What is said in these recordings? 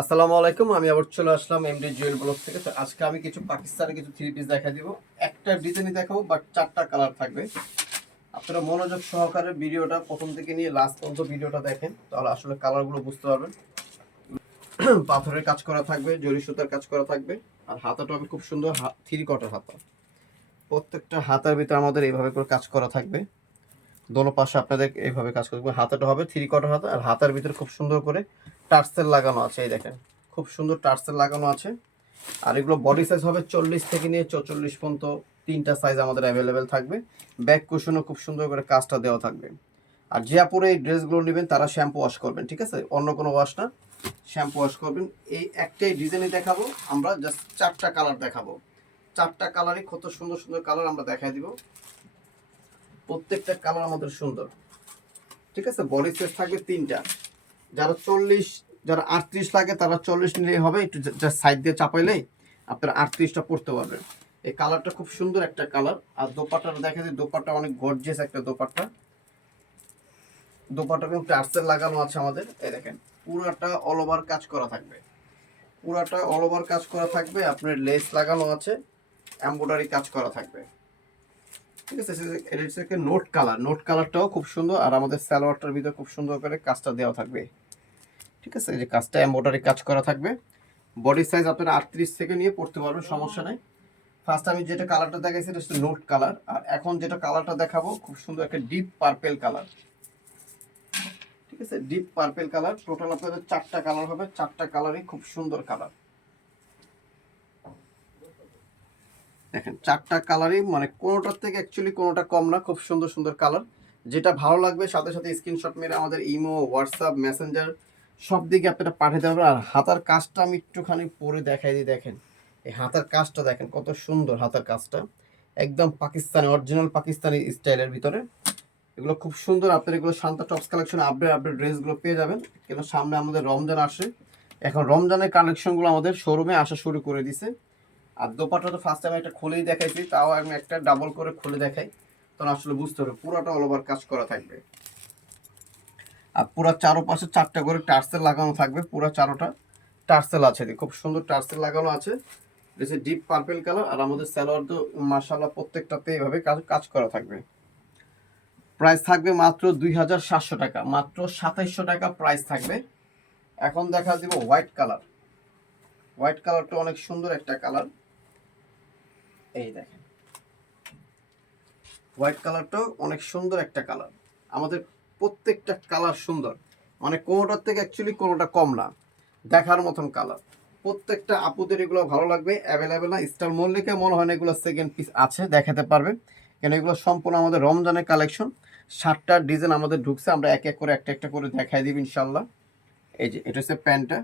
আসসালামু আলাইকুম। আমি আবার চলে আসলাম এমডি জুয়েল ব্লগ থেকে। তো আজকে আমি কিছু পাকিস্তানি কিছু থ্রি পিস দেখা দিব। একটা ডিজাইনই দেখাবো, বাট চারটা কালার থাকবে। আপনারা মনোযোগ সহকারে ভিডিওটা প্রথম থেকে নিয়ে লাস্ট পর্যন্ত ভিডিওটা দেখেন, তাহলে আসলে কালারগুলো বুঝতে পারবেন। পাথরের কাজ করা থাকবে, জরি সুতার কাজ করা থাকবে, আর হাতাটা হবে খুব সুন্দর থ্রি কটার হাতা। প্রত্যেকটা হাতার ভিতরে আমাদের এইভাবে করে কাজ করা থাকবে। দোনো পাশে আপনাদের এইভাবে কাজ করবে। হাতাটা হবে থ্রি কটার হাতা, আর হাতার ভিতরে খুব সুন্দর করে টার্সেল লাগানো আছে। এই দেখেন, খুব সুন্দর টার্সেল লাগানো আছে। আর এগুলো বডি সাইজ হবে 40 থেকে নিয়ে 44 পর্যন্ত, তিনটা সাইজ আমাদের অ্যাভেলেবেল থাকবে। ব্যাক কুশনও খুব সুন্দর করে কাজটা দেওয়া থাকবে। আর যে আপুরে এই ড্রেসগুলো নেবেন তারা শ্যাম্পু ওয়াশ করবেন, ঠিক আছে? অন্য কোনো ওয়াশ না, শ্যাম্পু ওয়াশ করবেন। এই একটাই ডিজাইনই দেখাবো আমরা, জাস্ট চারটা কালার দেখাবো। চারটা কালারই কত সুন্দর সুন্দর কালার আমরা দেখাই দিব। প্রত্যেকটা কালার আমাদের সুন্দর, ঠিক আছে? বডি সাইজ থাকবে তিনটা। যারা 40, যারা 38 লাগে তারা 40 নিলেই হবে। একটু জাস্ট সাইড দিয়ে চাপাইলেই আপনারা 38টা পড়তে পারবেন। এই কালারটা খুব সুন্দর একটা কালার। আর দোপাট্টাটা দেখা যায়, দোপাট্টা অনেক গর্জিয়াস একটা দোপাট্টা। দোপাট্টা কিন্তু টার্সেল লাগানো আছে আমাদের। এই দেখেন, পুরাটা অল ওভার কাজ করা থাকবে। পুরাটা অল ওভার কাজ করা থাকবে। আপনার লেস লাগানো আছে, এমব্রয়ডারি কাজ করা থাকবে, ঠিক আছে? এটা হচ্ছে নোট কালার। নোট কালারটাও খুব সুন্দর। আর আমাদের সালোয়ারটার ভিতরে খুব সুন্দর করে কাজটা দেওয়া থাকবে, ঠিক আছে? এই যে কাজটা এমব্রয়ডারি কাজ করা থাকবে। বডি সাইজ আপনারা 38 থেকে নিয়ে পড়তে পারবেন, সমস্যা নেই। ফার্স্ট আমি যেটা কালারটা দেখাইছি এটা হচ্ছে নোট কালার। আর এখন যেটা কালারটা দেখাবো খুব সুন্দর একটা ডিপ পার্পেল কালার, ঠিক আছে? Deep purple colour. টোটাল আপনাদের চারটা কালার হবে, চারটা কালারই খুব সুন্দর কালার। দেখেন, চারটা কালারই মানে কোনোটার থেকে অ্যাকচুয়ালি কোনোটা কম না, খুব সুন্দর সুন্দর কালার। যেটা ভালো লাগবে সাথে সাথে স্ক্রিনশট মেরে আমাদের ইমো, হোয়াটসঅ্যাপ, মেসেঞ্জার সব দিকে আপনারা পাঠিয়ে দেবেন। আর হাতার কাজটা আমি একটুখানি পরে দেখাই দিই। দেখেন, এই হাতার কাজটা দেখেন কত সুন্দর। হাতার কাজটা একদম পাকিস্তানি, অরিজিনাল পাকিস্তানি স্টাইলের ভিতরে। এগুলো খুব সুন্দর। আপনার এগুলো Shanta tops collection update update ড্রেসগুলো পেয়ে যাবেন। কিন্তু সামনে আমাদের রমজান আসে, এখন রমজানের কালেকশনগুলো আমাদের শোরুমে আসা শুরু করে দিছে। আর দোপাট্টা তো ফার্স্ট টাইম একটা খুলেই দেখাইছি, তাও আমি একটা ডাবল করে খুলে দেখাই, তখন আসলে বুঝতে হবে। পুরোটা অল ওভার কাজ করা থাকবে। আর পুরো চারোপাশে চারটা করে টার্সেল লাগানো থাকবে। পুরো চারোটা টার্সেল আছে, খুব সুন্দর টার্সেল লাগানো আছে। এটা ডিপ পার্পেল কালার। আর আমাদের সালোয়ার তো মাশাআল্লাহ প্রত্যেকটাতে এইভাবে কাজ কাজ করা থাকবে। প্রাইস থাকবে মাত্র 2700 টাকা, মাত্র 2700 টাকা প্রাইস থাকবে। এখন দেখা দিব হোয়াইট কালার। হোয়াইট কালারটা অনেক সুন্দর একটা কালার। এই দেখেন, হোয়াইট কালারটাও অনেক সুন্দর একটা কালার। আমাদের প্রত্যেকটা কালার সুন্দর, মানে কোনোটার থেকে অ্যাকচুয়ালি কোনোটা কম না, দেখার মতন কালার। প্রত্যেকটা আপুদের এগুলো ভালো লাগবে। অ্যাভেলেবেল না, স্টার মল্লিকা মনে হয় না এগুলো সেকেন্ড পিস আছে, দেখাতে পারবে। কেন এগুলো সম্পূর্ণ আমাদের রমজানের কালেকশন। 7টা ডিজাইন আমাদের ঢুকছে, আমরা এক এক করে একটা একটা করে দেখাই দিব ইনশাল্লাহ। এই যে এটা হচ্ছে প্যান্টটা।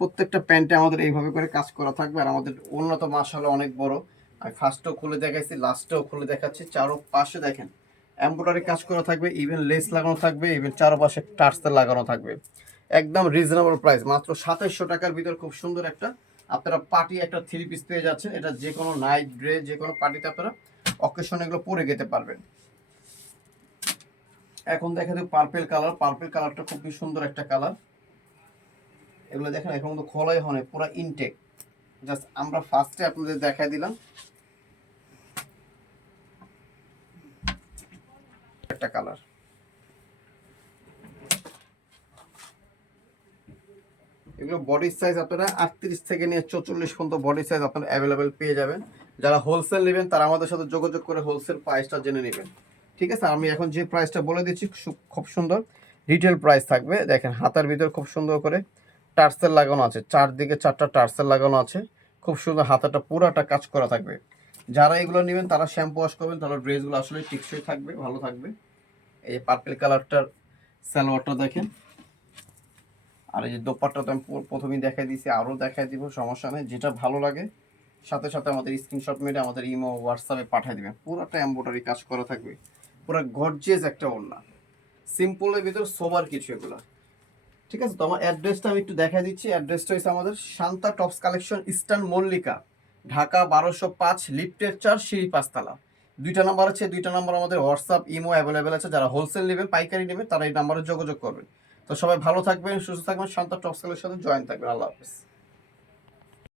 প্রত্যেকটা প্যান্টে আমাদের এইভাবে করে কাজ করা থাকবে। আর আমাদের উন্নত মাশাআল্লাহ অনেক বড়। আমি ফার্স্টেও খুলে দেখাইছি, লাস্টেও খুলে দেখাচ্ছি। চারো পাশে দেখেন এমব্রয়ডারি কাজ করা থাকবে, ইভেন লেস লাগানো থাকবে, ইভেন চারপাশে টার্সেল লাগানো থাকবে। একদম রিজনেবল প্রাইস, মাত্র 2700 টাকার ভিতর খুব সুন্দর একটা আপনারা পার্টি একটা থ্রি পিস পেয়ে যাচ্ছেন। এটা যে কোনো নাইট ড্রেস, যে কোনো পার্টিতে আপনারা অকেশনে এগুলো পরে যেতে পারবেন। এখন দেখা যাবে পার্পেল কালার। পার্পেল কালারটা খুবই সুন্দর একটা কালার। এগুলো দেখেন এখন তো খোলাই হয় পুরো ইনটেক। জাস্ট আমরা ফার্স্টে আপনাদের দেখাই দিলাম একটা কালার। এগুলো বডি সাইজ আপনারা 38 থেকে নিয়ে 44 পর্যন্ত বডি সাইজ আপনারা অ্যাভেলেবেল পেয়ে যাবেন। যারা হোলসেল নেবেন তারা আমাদের সাথে যোগাযোগ করে হোলসেল প্রাইসটা জেনে নেবেন, ঠিক আছে? আমি এখন যে প্রাইসটা বলে দিচ্ছি খুব সুন্দর রিটেল প্রাইস থাকবে। দেখেন হাতার ভিতর খুব সুন্দর করে টার্সেল লাগানো আছে, চারদিকে চারটা টার্সেল লাগানো আছে। খুব সুন্দর হাতাটা পুরাটা কাজ করা থাকবে। যারা এগুলো নেবেন তারা শ্যাম্পু ওয়াশ করবেন, তাহলে ড্রেসগুলো আসলে টিকসই থাকবে, ভালো থাকবে। এই যে পার্পেল কালারটার সালোয়ারটা দেখেন। আর এই যে দোপাট্টা তো আমি প্রথমেই দেখাই দিয়েছি, আরও দেখাই দিব, সমস্যা নেই। যেটা ভালো লাগে সাথে সাথে আমাদের স্ক্রিনশট মেরে আমাদের ইমো, হোয়াটসঅ্যাপে পাঠিয়ে দেবেন। পুরোটা এমব্রয়ডারি কাজ করা থাকবে, পুরো গর্জিয়াস একটা ওড়না। সিম্পলের ভিতর সোবার কিছু এগুলো, ঠিক আছে? তো আমার অ্যাড্রেসটা আমি একটু দেখাই দিচ্ছি। অ্যাড্রেসটা হচ্ছে আমাদের Shanta tops collection, eastern Mallika, Dhaka 1205, লিফটের 4, সিঁড়ি 5তলা। দুইটা নাম্বার আছে, দুইটা নাম্বার আমাদের হোয়াটসঅ্যাপ ইমো অ্যাভেলেবেল আছে। যারা হোলসেল নেবেন, পাইকারি নেবেন, তারা এই নাম্বারে যোগাযোগ করবেন। তো সবাই ভালো থাকবেন, সুস্থ থাকবেন, শান্ত টপস কালেকশনের সাথে জয়েন থাকবেন। আল্লাহ হাফেজ।